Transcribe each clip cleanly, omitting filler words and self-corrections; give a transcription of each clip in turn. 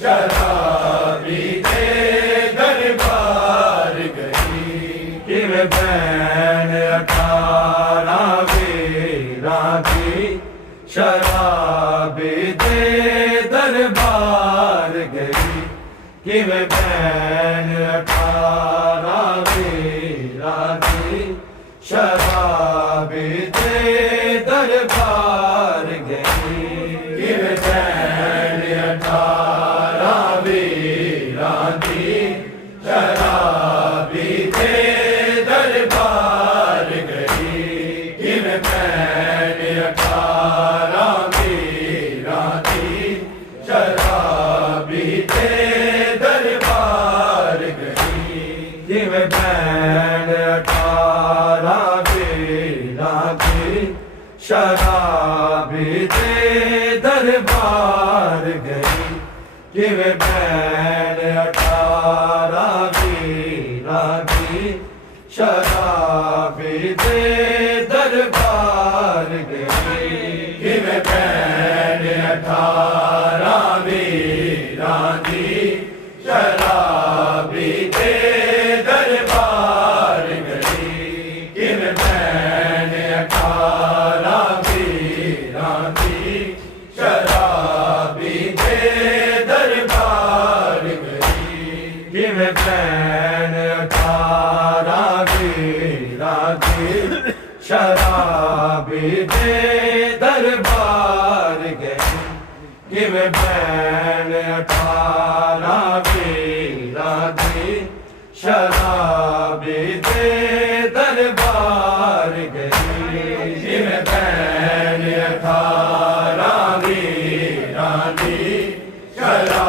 शराबी दे दरबार गई किवें भैन 18 वीरां दी शराबी दे दरबार गई किवें भैन 18 वीरां दी शराबी दे दरबार गई किवें भैन 18 वीरां दी शराबी दे दरबार गई किवें भैन 18 वीरां दी शराबी दे दरबार गई किवें भैन 18 वीरां दी शराबी दे दरबार गई किवें भैन 18 वीरां दी शराबी दे दरबार गई किवें भैन 18 वीरां दी शराबी दे दरबार गई किवें भैन 18 वीरां दी शराबी दे दरबार गई किवें भैन 18 वीरां दी शराबी दे दरबार गई किवें भैन 18 वीरां दी शराबी दे दरबार गई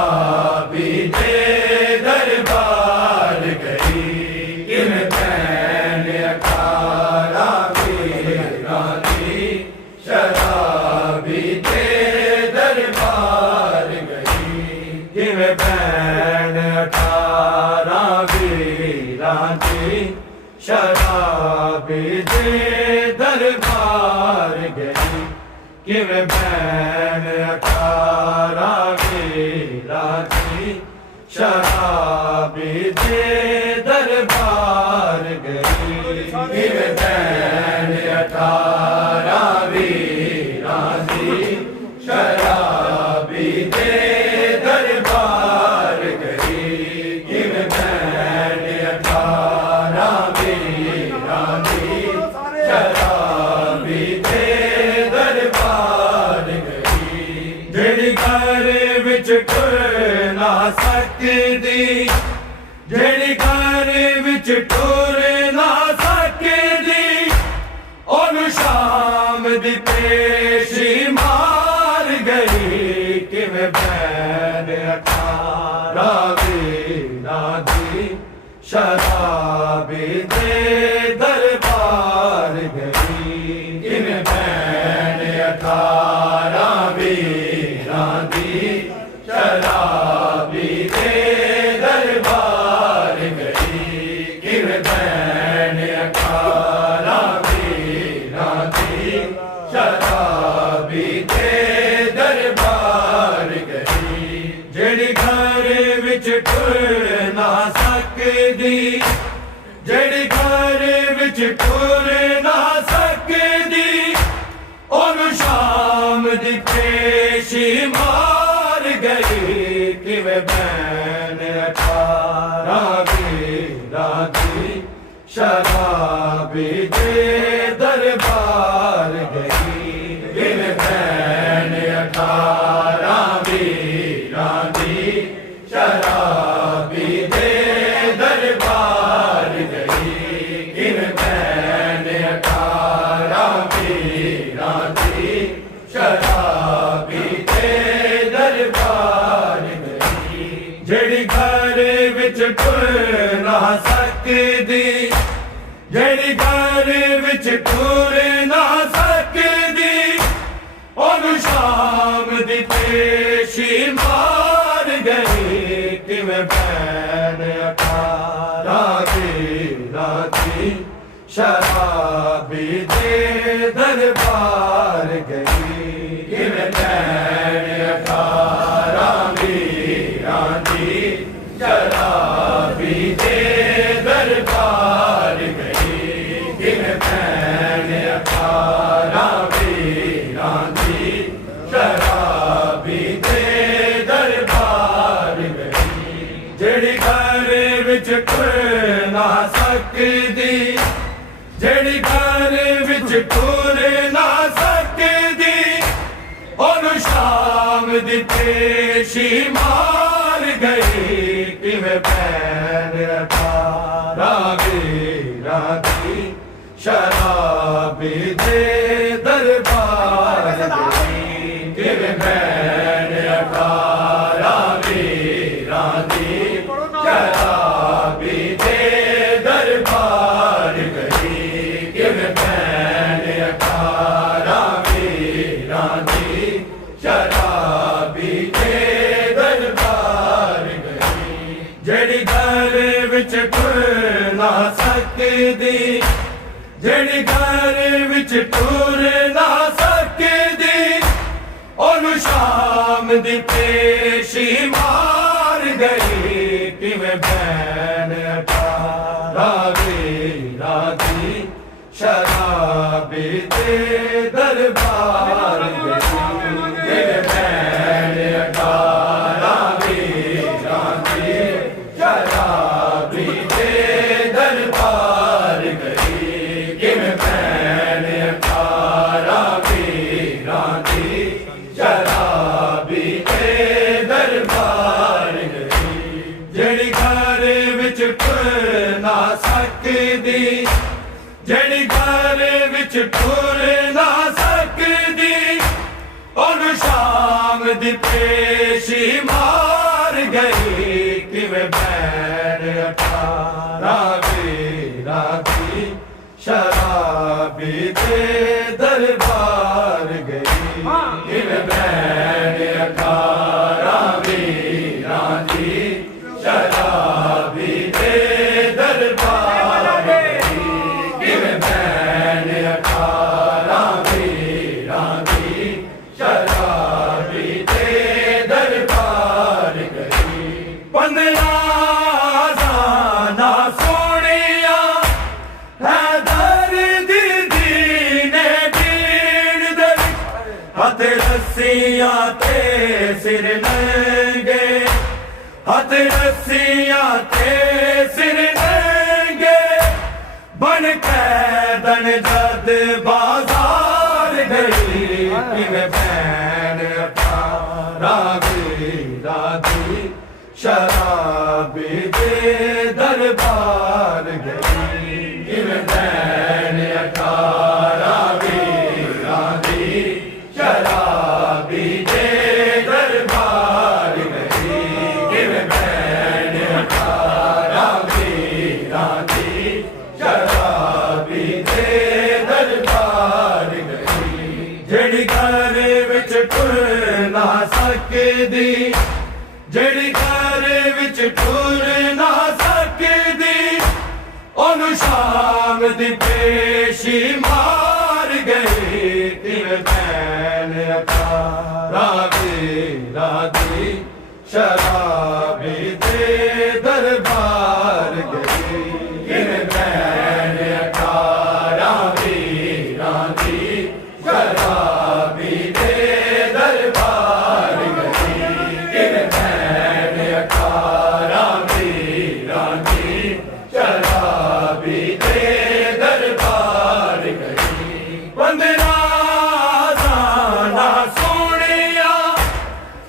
किवें भैन 18 वीरां दी शराबी दे दरबार गई किवें भैन 18 वीरां दी शराबी दे दरबार गई किवें भैन 18 वीरां दी शराबी दे दरबार गई किवें भैन 18 वीरां दी शराबी दे दरबार गई किवें भैन 18 वीरां दी शराबी दे दरबार गई किवें भैन 18 वीरां दी शराबी दे दरबार गई जेड़ी घर विच टुर ना सकदी जेड़ी घर विच टुर ना सकदी ओनू शाम दी पेशी मार गई किवें भैन 18 वीरां दी शराबी दे दरबार गई किवें भैन 18 वीरां दी शराबी दे दरबार गई किवें भैन 18 वीरां दी शराबी दे दरबार गई जेड़ी घर विच टुर ना सकदी जेड़ी घर विच टुर ना सकदी ओनू शाम दी पेशी मार गई किवें भैन 18 वीरां दी शराबी दे दरबार गई किवें भैन 18 वीरां दी शराबी दे दरबार गई किवें भैन 18 वीरां दी शराबी दे दरबार गई जेड़ी घर विच टुर ना सकदी जेड़ी घर विच टुर ना सकदी ओनू शाम दी पेशी मार गई किवें भैन 18 वीरां दी शराबी दे दरबार गई किवें भैन 18 दी शराबी दे दरबार गई किन भैन अठारा वीरां दी शराबी दे दरबार गई जेड़ी घर विच टुर ना सकदी जेड़ी घर विच टुर ना सकदी ओनू शाम दी पेशी मार गई किवें भैन अठारा वीरां दी शराबी दे दरबार गई किवें भैन अठारा वीरां दी शराबी दे दरबार गई किवें भैन अठारा वीरां दी शराबी दे दरबार गई जेड़ी घर विच टुर ना सकदी जेड़ी घर विच टुर ना सकदी ओनू शाम दी पेशी मार गई किवें भैन अठारा वीरां दी शराबी दे दरबार गई किवें भैन अठारा वीरां दी शराबी दे दरबार गई किवें भैन अठारा वीरां दी शराबी दे दरबार गई जेड़ी घर विच टुर ना सकदी जेड़ी घर विच टुर ना सकदी ओनू शाम दी पेशी मार गई किवें भैन अठारा वीरां दी शराबी दे दरबार गई किवें भैन अठारा वीरां दी शराबी दे दरबार गई किवें भैन अठारा वीरां दी शराबी दे दरबार गई 15 ना सोनिया हैदर दी दीने बीड़ दे हथ रस्सियां ते सिर नंगे हथ रस्सियां ते सिर नंगे बन कैदन जद बाजार गई किवें भैन अठारा वीरां दी शराबी दे दरबार गई किवें भैन अठारा वीरां दी शराबी दे दरबार गई किवें भैन अठारा वीरां दी शराबी दे दरबार गई जेड़ी घर विच टुर ना सकदी जेड़ी घर विच टुर ना सकदी ओनू शाम दी पेशी मार गई किवें भैन अठारा वीरां दी शराबी दे दरबार गई किवें भैन अठारा वीरां दी शराबी दे दरबार गई किवें भैन अठारा वीरां दी शराबी दे दरबार गई 15 ना सोनिया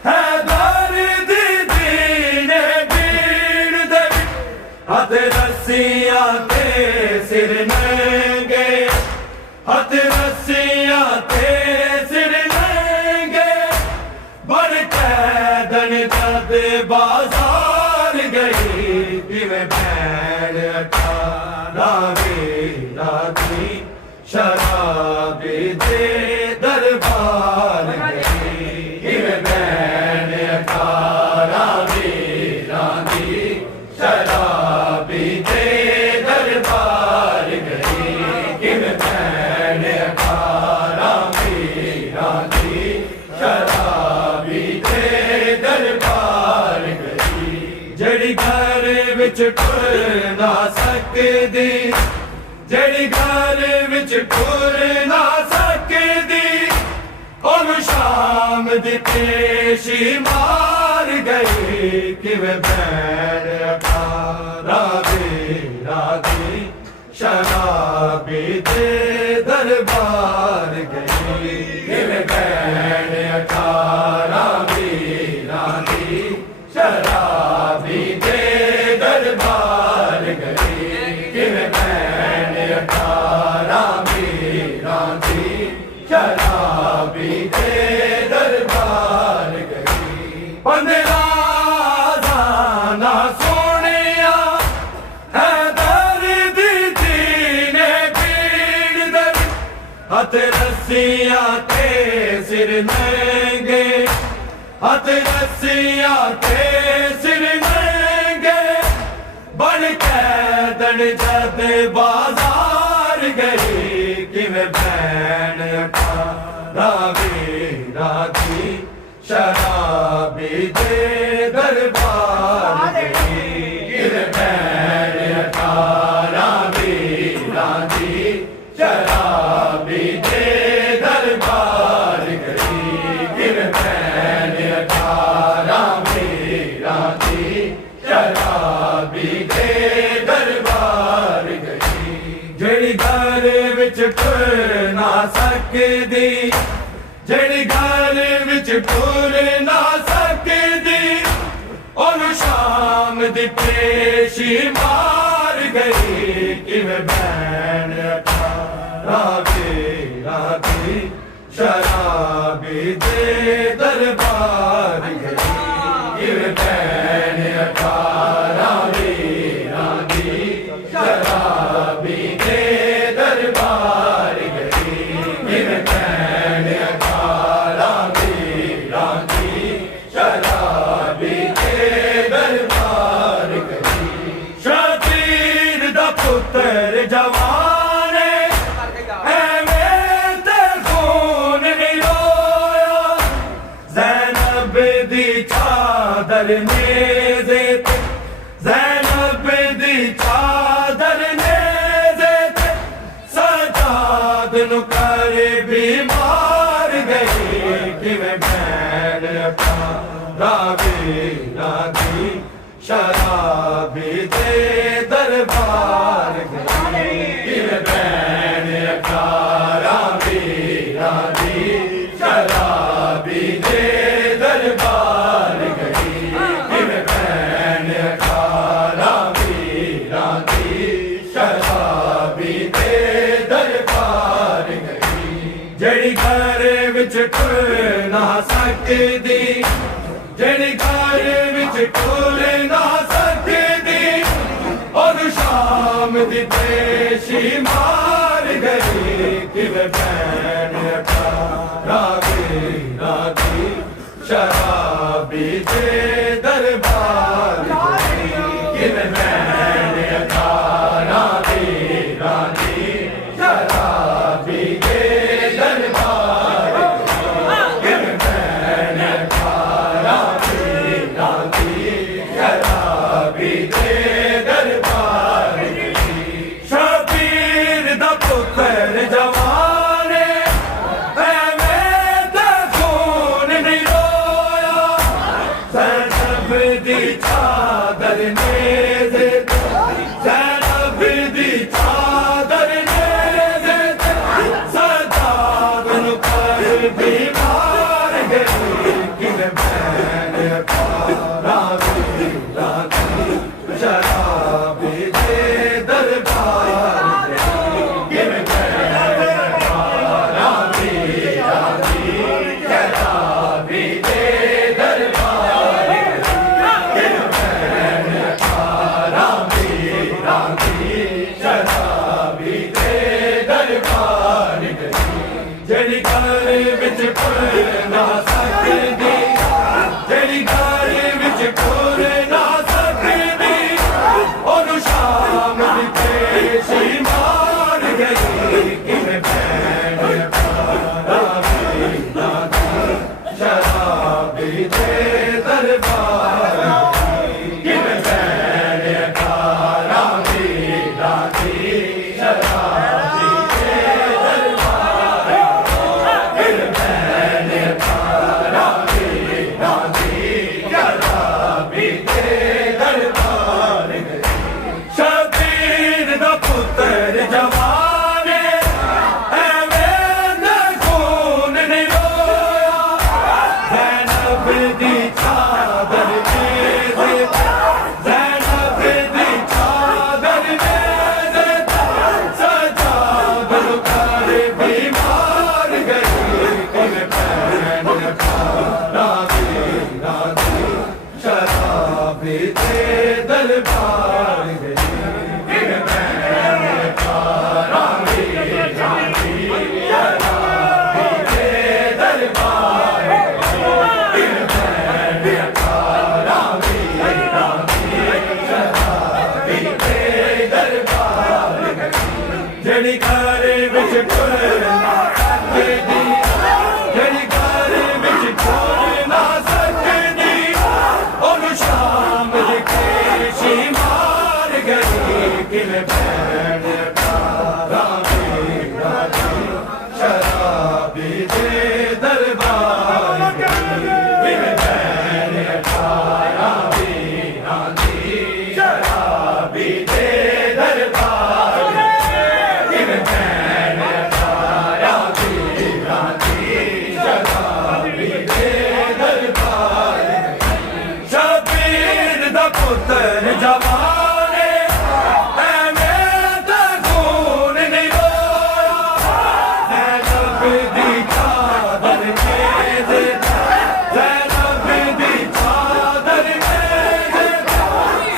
हैदर दी दीने बीड़ दे हथ रस्सियां ते सिर नंगे हथ रस्सियां ते सिर नंगे बन कैदन जद बाजार गई किवें भैन अठारा वीरां दी शराबी दे दरबार गई किवें भैन अठारा वीरां दी शराबी दे दरबार गई किवें भैन अठारा वीरां दी शराबी दे दरबार गई ਜਿਹੜੀ ਘਰ ਵਿੱਚ ਟੁਰ ਨਾ ਸਕਦੀ, ਜਿਹੜੀ ਘਰ ਵਿੱਚ ਟੁਰ ਨਾ ਸਕਦੀ, ਉਹਨੂੰ ਸ਼ਾਮ ਦੀ ਪੇਸ਼ੀ ਮਾਰ ਗਈ। ਕਿਵੇਂ ਭੈਣ ਅਠਾਰਾਂ ਵੀਰਾਂ ਦੀ ਸ਼ਰਾਬੀ ਦੇ ਦਰਬਾਰ ਗਈ। ਕਿਵੇਂ ਭੈਣ ਅਠਾਰਾਂ ਵੀਰਾਂ ਦੀ ਸ਼ਰਾਬੀ ਦੇ ਦਰਬਾਰ ਗਈ। ਕਿਵੇਂ ਭੈਣ ਅਠਾਰਾਂ ਵੀਰਾਂ ਦੀ ਸ਼ਰਾਬੀ ਦੇ ਦਰਬਾਰ ਗਈ। 15 ਨਾ ਸੋਹਣਿਆ ਹੈਦਰ ਦੀ ਧੀ ਨੇ ਪੀੜ ਦੇ ਹੱਥ ਰੱਸੀਆਂ ਤੇ ਸਿਰ ਨੰਗੇ, ਹੱਥ ਰੱਸੀਆਂ ਤੇ ਸਿਰ ਨੰਗੇ, ਬਣ ਕੈਦਣ ਜਦ ਬਾਜ਼ਾਰ ਗਈ। ਕਿਵੇਂ ਭੈਣ ਅਠਾਰਾਂ ਵੀਰਾਂ ਦੀ ਸ਼ਰਾਬੀ ਦੇ ਦਰਬਾਰ ਗਈ। ਕਿਵੇਂ ਭੈਣ ਅਠਾਰਾਂ ਵੀਰਾਂ ਦੀ ਸ਼ਰਾਬੀ ਦੇ ਦਰਬਾਰ ਗਈ। ਕਿਵੇਂ ਭੈਣ ਅਠਾਰਾਂ ਵੀਰਾਂ ਦੀ ਸ਼ਰਾਬੀ ਦੇ ਦਰਬਾਰ ਗਈ। ਜਿਹੜੀ ਘਰ ਵਿੱਚ ਟੁਰ ਨਾ ਸਕਦੀ, ਜਿਹੜੀ ਘਰ ਵਿੱਚ ਟੁਰ ਨਾ ਸਕਦੀ, ਉਹਨੂੰ ਸ਼ਾਮ ਦੀ ਪੇਸ਼ੀ ਮਾਰ ਗਈ। ਕਿਵੇਂ ਭੈਣ ਅਠਾਰਾਂ ਵੀਰਾਂ ਦੀ ਸ਼ਰਾਬੀ ਦੇ ਦਰਬਾਰ ਗਈ। ਕਿਵੇਂ ਭੈਣ ਅਠਾਰਾਂ ਵੀਰਾਂ ਦੀ ਸ਼ਰਾਬੀ ਦੇ ਦਰਬਾਰ ਗਈ। ਕਿਵੇਂ ਭੈਣ ਅਠਾਰਾਂ ਵੀਰਾਂ ਦੀ ਸ਼ਰਾਬੀ ਦੇ ਦਰਬਾਰ ਗਈ। ਸ਼ਬੀਰ ਦਾ ਪੁੱਤਰ ਜਵਾਨ ਐਵੇਂ ਤੇ ਖੂਨ ਨਹੀਂ ਰੋਇਆ, ਜ਼ੈਨਬ ਦੀ ਚਾਦਰ ਨੇਜ਼ੇ ਤੇ, ਜ਼ੈਨਬ ਦੀ ਚਾਦਰ ਨੇਜ਼ੇ ਤੇ, ਸਜਾਦ ਨੂੰ ਕਰ ਬਿਮਾਰ ਗਈ। ਕਿਵੇਂ ਭੈਣ ਅਠਾਰਾਂ ਵੀਰਾਂ ਦੀ ਸ਼ਰਾਬੀ ਦੇ ਦਰਬਾਰ ਗਈ। ਕਿਵੇਂ ਭੈਣ ਅਠਾਰਾਂ ਵੀਰਾਂ ਦੀ ਸ਼ਰਾਬੀ ਦੇ ਦਰਬਾਰ ਗਈ। ਕਿਵੇਂ ਭੈਣ ਅਠਾਰਾਂ ਵੀਰਾਂ ਦੀ ਸ਼ਰਾਬੀ ਦੇ ਦਰਬਾਰ ਗਈ। ਜਿਹੜੀ ਘਰ ਵਿੱਚ ਟੁਰ ਨਾ ਸਕਦੀ, ਜਿਹੜੀ ਘਰ ਵਿੱਚ ਟੁਰ ਨਾ ਸਕਦੀ, ਉਹਨੂੰ ਸ਼ਾਮ ਦੀ ਪੇਸ਼ੀ ਮਾਰ ਗਈ। ਕਿਵੇਂ ਭੈਣ ਅਠਾਰਾਂ ਵੀਰਾਂ ਦੀ ਸ਼ਰਾਬੀ ਦੇ ਦਰਬਾਰ ਗਈ। ਕਿਵੇਂ ਭੈਣ ਅਠਾਰਾਂ ਵੀਰਾਂ ਦੀ ਸ਼ਰਾਬੀ ਦੇ ਦਰਬਾਰ ਗਈ। ਕਿਵੇਂ ਭੈਣ ਅਠਾਰਾਂ ਵੀਰਾਂ ਦੀ ਸ਼ਰਾਬੀ ਦੇ ਦਰਬਾਰ ਗਈ। ਸ਼ਬੀਰ ਦਾ ਪੁੱਤਰ ਜਵਾਨ ਐਵੇਂ ਤੇ ਖੂਨ ਨਹੀਂ ਰੋਇਆ, ਜ਼ੈਨਬ ਦੀ ਚਾਦਰ ਨੇਜ਼ੇ ਤੇ, ਜ਼ੈਨਬ ਦੀ ਚਾਦਰ ਨੇਜ਼ੇ ਤੇ, ਸਜਾਦ ਨੂੰ ਕਰ ਬਿਮਾਰ ਗਈ। ਕਿਵੇਂ ਭੈਣ ਅਠਾਰਾਂ ਵੀਰਾਂ ਦੀ ਸ਼ਰਾਬੀ ਦੇ ਦਰਬਾਰ ਗਈ। ਕਿਵੇਂ ਭੈਣ ਅਠਾਰਾਂ ਵੀਰਾਂ ਦੀ ਸ਼ਰਾਬੀ ਦੇ ਦਰਬਾਰ ਗਈ। ਕਿਵੇਂ ਭੈਣ ਅਠਾਰਾਂ ਵੀਰਾਂ ਦੀ ਸ਼ਰਾਬੀ ਦੇ ਦਰਬਾਰ ਗਈ। ਜਿਹੜੀ ਘਰ ਵਿੱਚ ਟੁਰ ਨਾ ਸਕਦੀ, ਜਿਹੜੀ ਘਰ ਵਿੱਚ ਟੁਰ ਨਾ ਸਕਦੀ, शराबी दे दरबार गई फिर मैंने पारा भी जाती शराबी दे दरबार गई फिर मैंने पारा भी जाती शराबी दे दरबार गई जड़ी घर विच टुरना सकदी जड़ी घर विच टुरना सकदी ओनू शाम दे केशी मार गई किवें भैण पारा मेरा जी शराबी दे दरबार गई किवें भैण पारा मेरा जी शराबी दे दरबार किवें भैण पारा मेरा जी शराबी दे दरबार शबीर दा पुत्तर जवाने ऐवें दा खून नहीं रोया ज़ैनब दी चादर मेज़ ज़ैनब दी चादर मेज़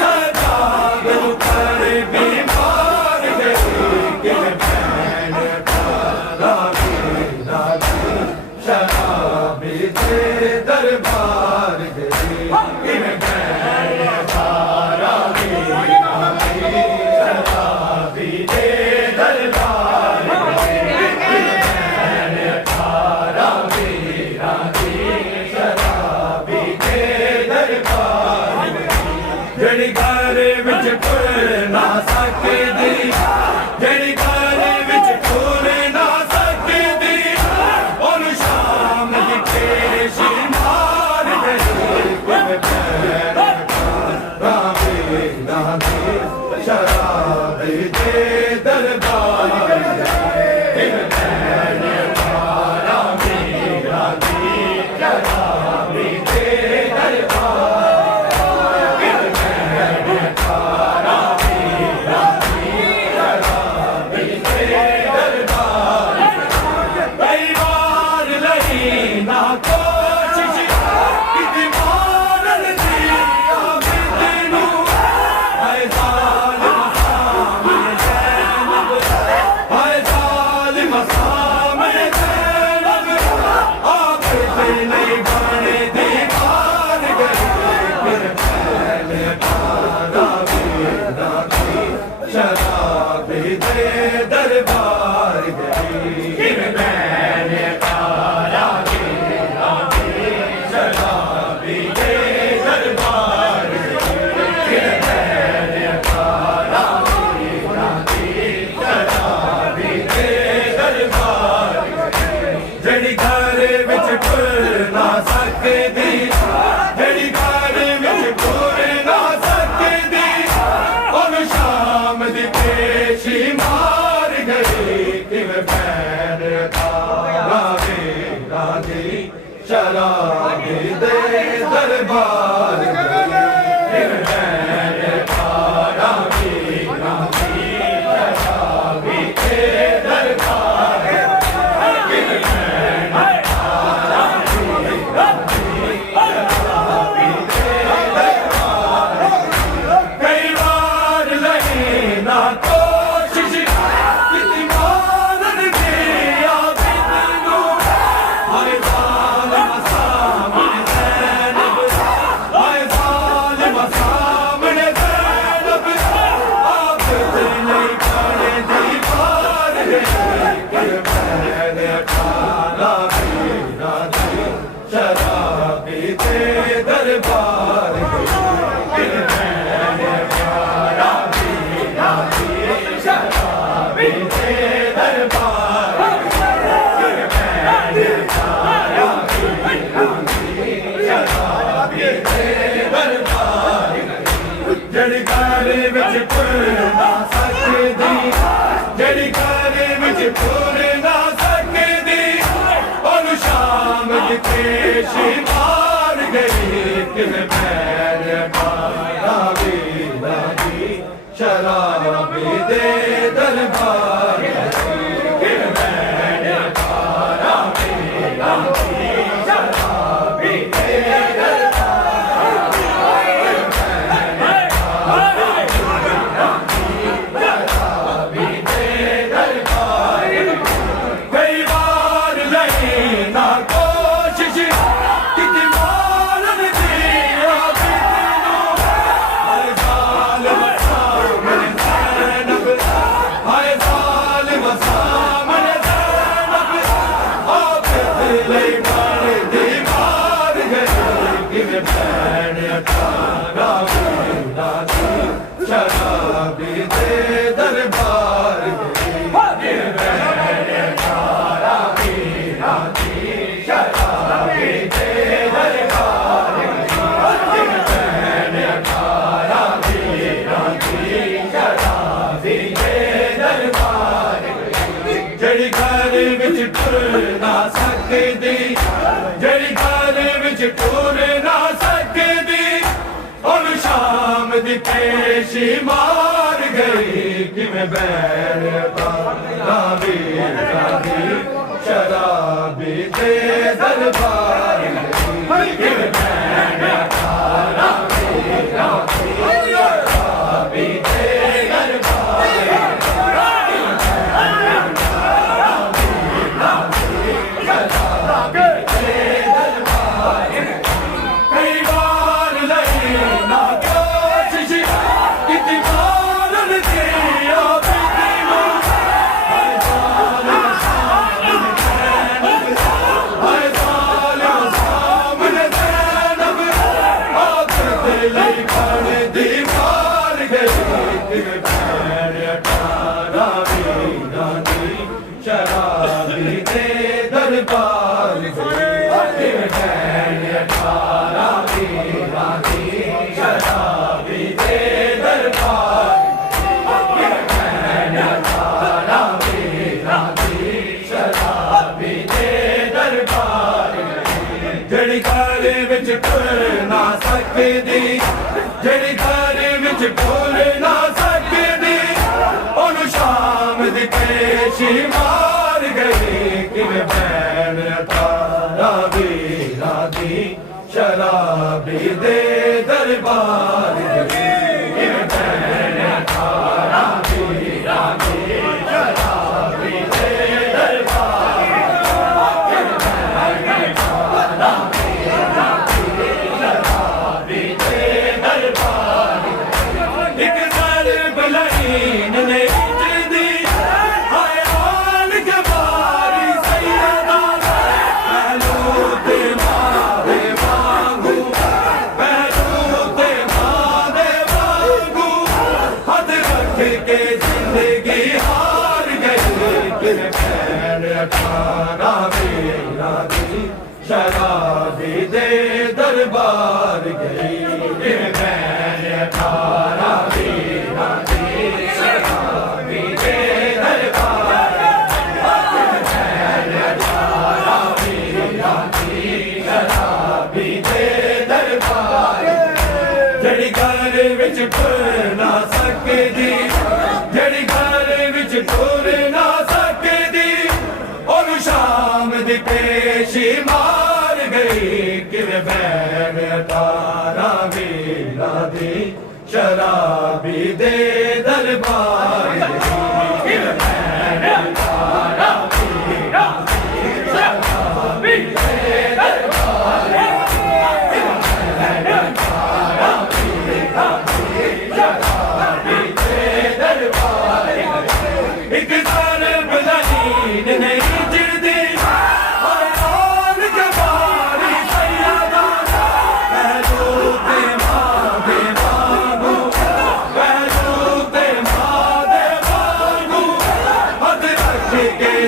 सजाद पर बीमार गई किवें भैण पारा मेरा जी शराबी दे दरबार गई किवें भैण पारा मेरा जी शराबी दे दरबार गई किवें भैण पारा मेरा जी शराबी दे दरबार गई जड़ी घर विच टुर ना सकदी जड़ी घर विच टुर ना सकदी ओनू शाम दी पेशी मार गई किवें भैण पारा मेरा जी शराबी दे दरबार गई किवें भैण पारा मेरा जी शराबी दे दरबार किवें भैण पारा मेरा जी शराबी दे दरबार कई बार लही ना कोशिश किती मारन दी आबिद नू हाय ज़ालिम सामने ज़ैनब हाय ज़ालिम सामने ज़ैनब आबिद नहीं बने दीवार गई फिर भैण पारा मेरा जी शराबी दे दरबार गई किवें भैण पारा मेरा जी शराबी दे दरबार गई किवें भैण पारा मेरा जी शराबी दे दरबार गई जड़ी घर विच टुर ना सकदी जड़ी घर विच टुर ना सकदी ओनू शाम दी पेशी मार गई किवें भैण पारा मेरा जी शराबी दे दरबार गई किवें भैण पारा मेरा जी शराबी दे दरबार गई किवें भैण पारा मेरा जी शराबी दे दरबार कई बार लही ना कोशिश किती मारन दी आबिद नू हाय ज़ालिम सामने ज़ैनब हाय ज़ालिम सामने ज़ैनब आबिद नहीं बने दीवार गई किवें भैण पारा मेरा जी शराबी दे दरबार गई किवें भैण पारा मेरा जी शराबी दे दरबार गई किवें भैण पारा मेरा जी शराबी दे दरबार गई जड़ी घर विच टुर ना सकदी जड़ी घर विच टुर ना सकदी ओनू शाम दी पेशी मार गई किवें भैण पारा मेरा जी शराबी दे दरबार गई किवें भैण पारा मेरा जी शराबी दे दरबार शराबी दे दरबार गई शराबी दे दरबार जड़ी घर विच टुर ना सकदी जड़ी घर विच टुर ना सकदी और शाम दी पेशी मार गई किवें बैर पावी राधी शराबी दे दरबार गई किवें बैर पावी राधी शराबी दे दरबार शराबी दे दरबार शराबी दे दरबार शराबी दे दरबार जड़ी घर विच टुर ना सकदी जड़ी घर विच टुर ना सकदी ओनू शाम दी पेशी मार गई किवें बैन तारा वीरा दी शराबी दे दरबार गई किवें बैन तारा वीरा दी शराबी दे दरबार शराबी दे दरबार एक साल बलाइन ने शराबी दे दरबार गई शराबी दे दरबार शराबी दे दरबार जड़ी घर विच टुर ना सकदी जड़ी घर विच टुर ना सकदी और शाम दी पेशी मार गई किवें बैन तारा वीरा दी शराबी दे दरबार किवें बैन तारा वीरा दी शराबी दे दरबार तारा वीरा दी शराबी दे दरबार एक साल बलाइन नहीं जिदी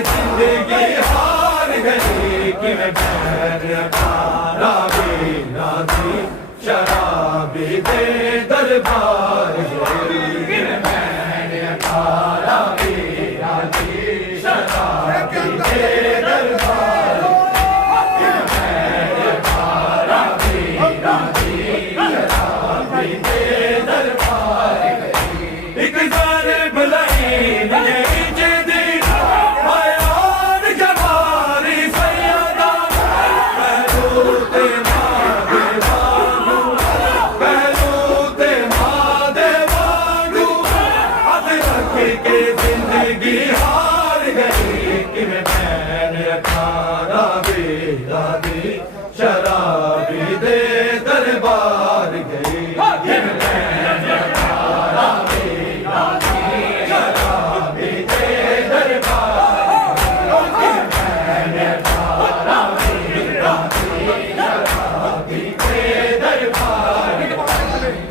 जिंदगी हार गई किवें बैन तारा वीरा दी शराबी दे दरबार गई किवें बैन तारा वीरा दी शराबी दे दरबार किवें बैन तारा वीरा दी शराबी दे दरबार एक साल बलाइन जिंदगी हार गई किवें बैन तारा वीरा दी शराबी दे दरबार गई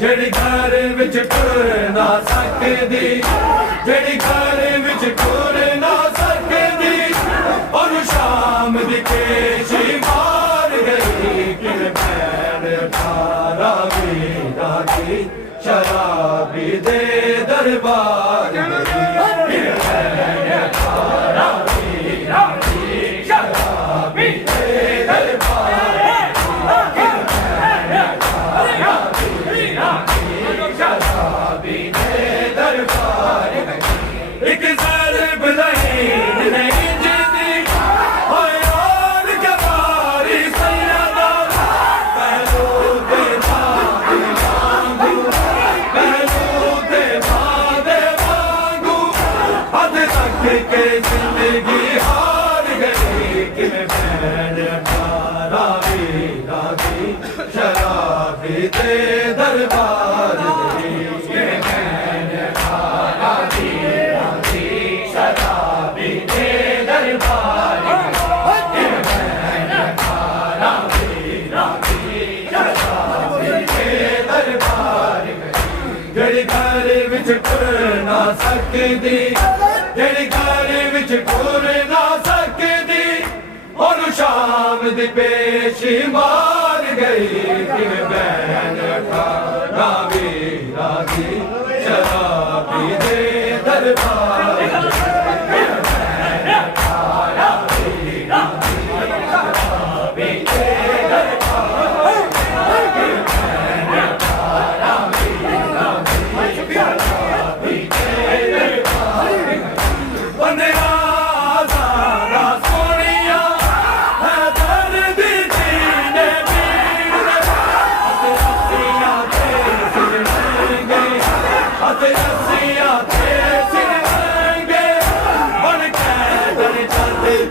ਜਿਹੜੀ ਘਰ ਵਿੱਚ ਟੁਰ ਨਾ ਸਕਦੀ, ਜਿਹੜੀ ਘਰ ਵਿੱਚ ਟੁਰ ਨਾ ਸਕਦੀ, ਉਹਨੂੰ ਸ਼ਾਮ ਦੀ ਪੇਸ਼ੀ ਮਾਰ ਗਈ ਕਿਵੇਂ ਭੈਣ 18ਵੀਂ ਦੀ ਸ਼ਰਾਬੀ ਦੇ ਦਰਬਾਰ ਗਈ। ਕਿਵੇਂ ਭੈਣ 18ਵੀਂ ਦੀ ਸ਼ਰਾਬੀ ਦੇ ਦਰਬਾਰ, ਸ਼ਰਾਬੀ ਦੇ ਦਰਬਾਰ ਇੱਕ ਜ਼ਰਬ ਨਹੀਂ ਨਹੀਂ ਜਿੱਦੀ ਹੋਏ ਔਰ ਕਵਾਰੀ ਸੈਯਦਾ ਪਹਿਲੂ ਤੇ ਬਾਦੇ ਵਾਂਗੂ, ਪਹਿਲੂ ਤੇ ਬਾਦੇ ਵਾਂਗੂ ਹੱਦ ਤੱਕ ਕੇ ਜ਼ਿੰਦਗੀ ਹਾਰ ਗਈ ਕਿਵੇਂ ਭੈਣ 18ਵੀਂ ਦੀ ਸ਼ਰਾਬੀ ਦੇ ਦਰਬਾਰ ਗਈ। ਕਿਵੇਂ ਭੈਣ 18ਵੀਂ ਦੀ ਸ਼ਰਾਬੀ ਦੇ ਦਰਬਾਰ ਗਈ। ਕਿਵੇਂ ਭੈਣ 18ਵੀਂ ਦੀ ਸ਼ਰਾਬੀ ਦੇ ਦਰਬਾਰ ਗਈ। ਜਿਹੜੀ ਘਰ ਵਿੱਚ ਟੁਰ ਨਾ ਸਕਦੀ, ਜਿਹੜੀ ਘਰ ਵਿੱਚ ਟੁਰ ਨਾ ਸਕਦੀ, ਉਹਨੂੰ ਸ਼ਾਮ ਦੀ ਪੇਸ਼ੀ ਮਾਰ ਗਈ ਕਿਵੇਂ ਭੈਣ 18ਵੀਂ ਦੀ ਸ਼ਰਾਬੀ ਦੇ ਦਰਬਾਰ ਗਈ। ਕਿਵੇਂ ਭੈਣ 18ਵੀਂ ਦੀ ਸ਼ਰਾਬੀ ਦੇ ਦਰਬਾਰ ਗਈ। ਕਿਵੇਂ ਭੈਣ 18ਵੀਂ ਦੀ ਸ਼ਰਾਬੀ ਦੇ ਦਰਬਾਰ ਗਈ। ਬੰਦਿਆਂ ਦਾ ਸੋਹਣੀਆਂ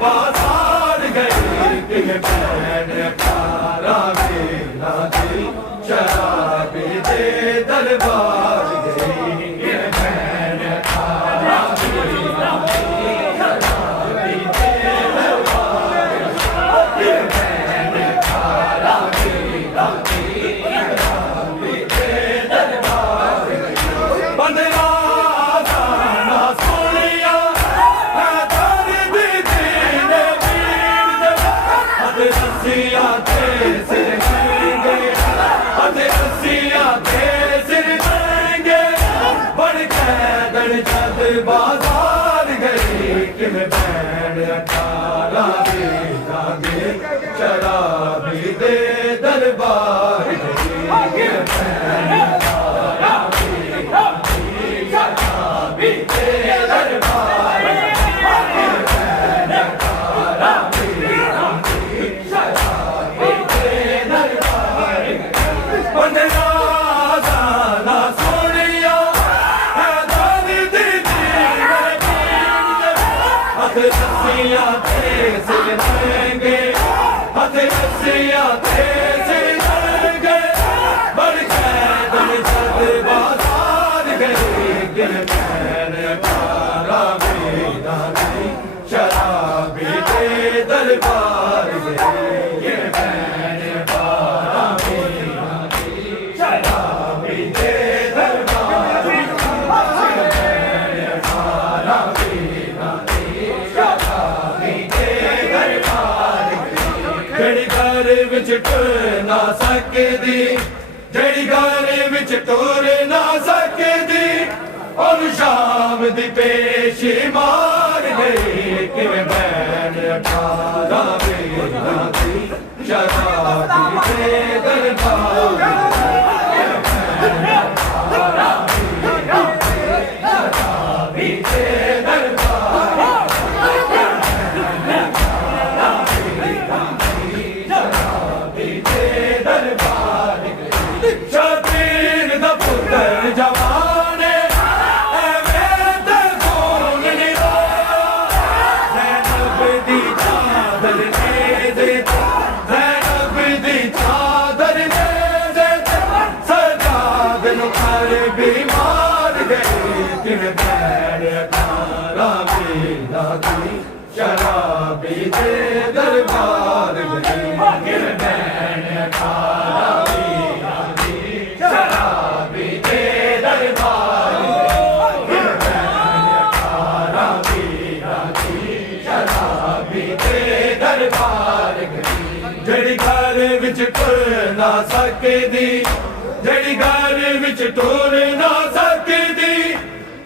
ਬਾਜ਼ਾਰ ਗਈ ਕਿਵੇਂ ਭੈਣ 18ਵੀਂ ਦੀ ਸ਼ਰਾਬੀ ਦੇ ਦਰਬਾਰ ਗਈ। ਕਿਵੇਂ ਭੈਣ 18ਵੀਂ ਦੀ ਸ਼ਰਾਬੀ ਦੇ ਦਰਬਾਰ ਗਈ। ਕਿਵੇਂ ਭੈਣ 18ਵੀਂ ਦੀ ਸ਼ਰਾਬੀ ਦੇ ਦਰਬਾਰ ਗਈ। ਬੰਦਿਆਂ ਦਾ ਸੋਹਣੀਆਂ ਰੱਸੀਆਂ ਤੇ ਸਿਰ ਮਹਿੰਗੇ, ਅਤੇ ਰੱਸੀਆਂ ਤੇ ਸਿਰ ਮਹਿੰਗੇ, ਬਣ ਕੈਦਣ ਜਦ ਬਾਜ਼ਾਰ ਗਈ ਕਿਵੇਂ ਭੈਣ 18ਵੀਂ ਦੀ ਸ਼ਰਾਬੀ ਦੇ ਦਰਬਾਰ ਗਈ। ਕਿਵੇਂ ਭੈਣ 18ਵੀਂ ਦੀ ਸ਼ਰਾਬੀ ਦੇ ਦਰਬਾਰ ਗਈ। ਕਿਵੇਂ ਭੈਣ 18ਵੀਂ ਰੱਸੀਆਂ ਤੇ ਸਿਰ ਮਹਿੰਗੇ, ਅਤੇ ਰੱਸੀਆਂ ਤੇ ਸਿਰ ਮਹਿੰਗੇ, ਬਣ ਕੈਦਣ ਜਦ ਬਾਜ਼ਾਰ ਗਈ ਕਿਵੇਂ ਭੈਣ 18ਵੀਂ ਦੀ ਸ਼ਰਾਬੀ ਦੇ ਦਰਬਾਰ ਗਈ। ਕਿਵੇਂ ਭੈਣ 18ਵੀਂ ਦੀ ਸ਼ਰਾਬੀ ਦੇ ਦਰਬਾਰ ਗਈ। ਜਿਹੜੀ ਘਰ ਵਿੱਚ ਟੁਰ ਨਾ ਸਕਦੀ, ਜਿਹੜੀ ਘਰ ਵਿੱਚ ਟੁਰ ਨਾ ਸਕਦੀ, ਉਹਨੂੰ ਸ਼ਾਮ ਦੀ ਪੇਸ਼ੀ ਮਾਰ ਗਈ ਕਿਵੇਂ ਭੈਣ 18ਵੀਂ ਦੀ ਸ਼ਰਾਬੀ ਦੇ ਦਰਬਾਰ ਗਈ। ਭੈਣ 18ਵੀਂ ਦੀ ਸ਼ਰਾਬੀ ਦੇ ਦਰਬਾਰ ਸ਼ਬੀਰ ਦਾ ਪੁੱਤਰ ਜਵਾਨ ਐਵੇਂ ਤੇ ਖੂਨ ਨਹੀਂ ਰੋਇਆ, ਜ਼ੈਨਬ ਦੀ ਚਾਦਰ ਨੇ ਦੇ, ਜ਼ੈਨਬ ਦੀ ਚਾਦਰ ਨੇ ਦੇ, ਸਰਦਾਦ ਨੂੰ ਕਰ ਬਿਮਾਰ ਗਈ ਕਿਵੇਂ ਭੈਣ 18ਵੀਂ ਦੀ ਸ਼ਰਾਬੀ ਦੇ ਦਰਬਾਰ ਗਈ। ਕਿਵੇਂ ਭੈਣ 18ਵੀਂ ਦੀ ਸ਼ਰਾਬੀ विच टुर ना सकदी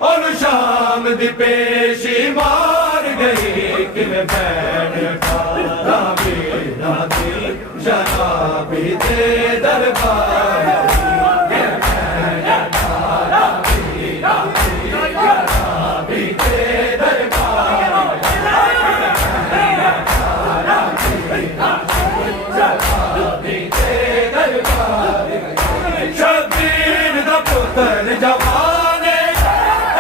और शाम दी पेशी मार गई किवें भैन रावी राधी शराबी दे दरबार शबीर दा पुत्तर जवाने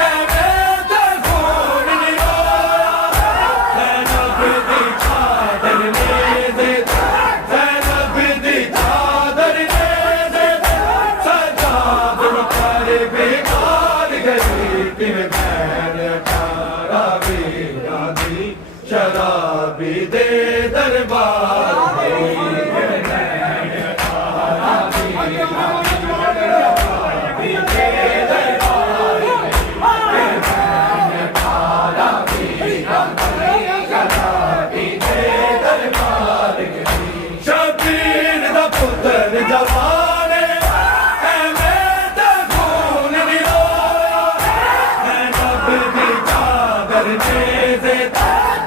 ऐवें ते खून निरोया ज़ैनब दी चादर नेज़े ज़ैनब दी चादर नेज़े सजाद पर बिगाड़ गई किवें भैन रावी राधी शराबी दे दरबार शबीर दा पुत्तर जवाने ऐवें ते खून निरोया ज़ैनब दी चादर नेज़े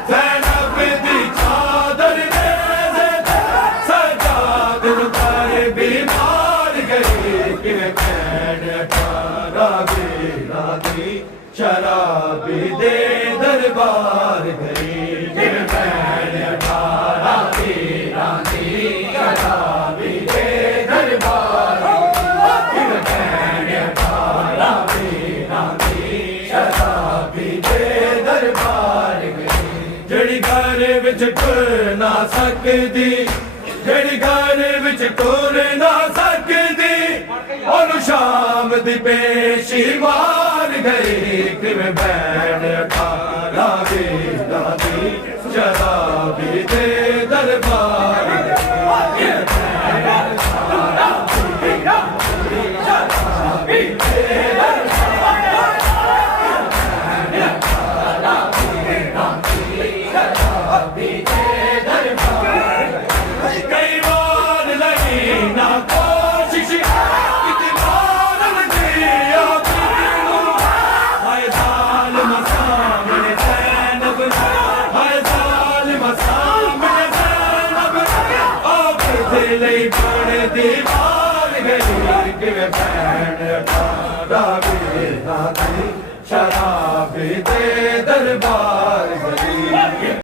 ज़ैनब दी चादर नेज़े सजाद पर बीमार गई किवें भैन रावी राधी शराबी दे दरबार गई किवें भैन रावी राधी शराबी दे दरबार किवें भैन रावी राधी शराबी दे दरबार गई जेड़ी घर विच टुर ना सकदी जेड़ी घर विच टुर ना सकदी और शाम दी पेशी मार गई किवें भैन रावी राधी शराबी दे दरबार कई बार लगी ना कोशिश कितनी बार दिया पीनू हाय जालिम सामने ज़ैनब हाय जालिम सामने ज़ैनब आप दिल बन दीवार गई किवें भैन रावी राधी शराबी दे दरबार गई।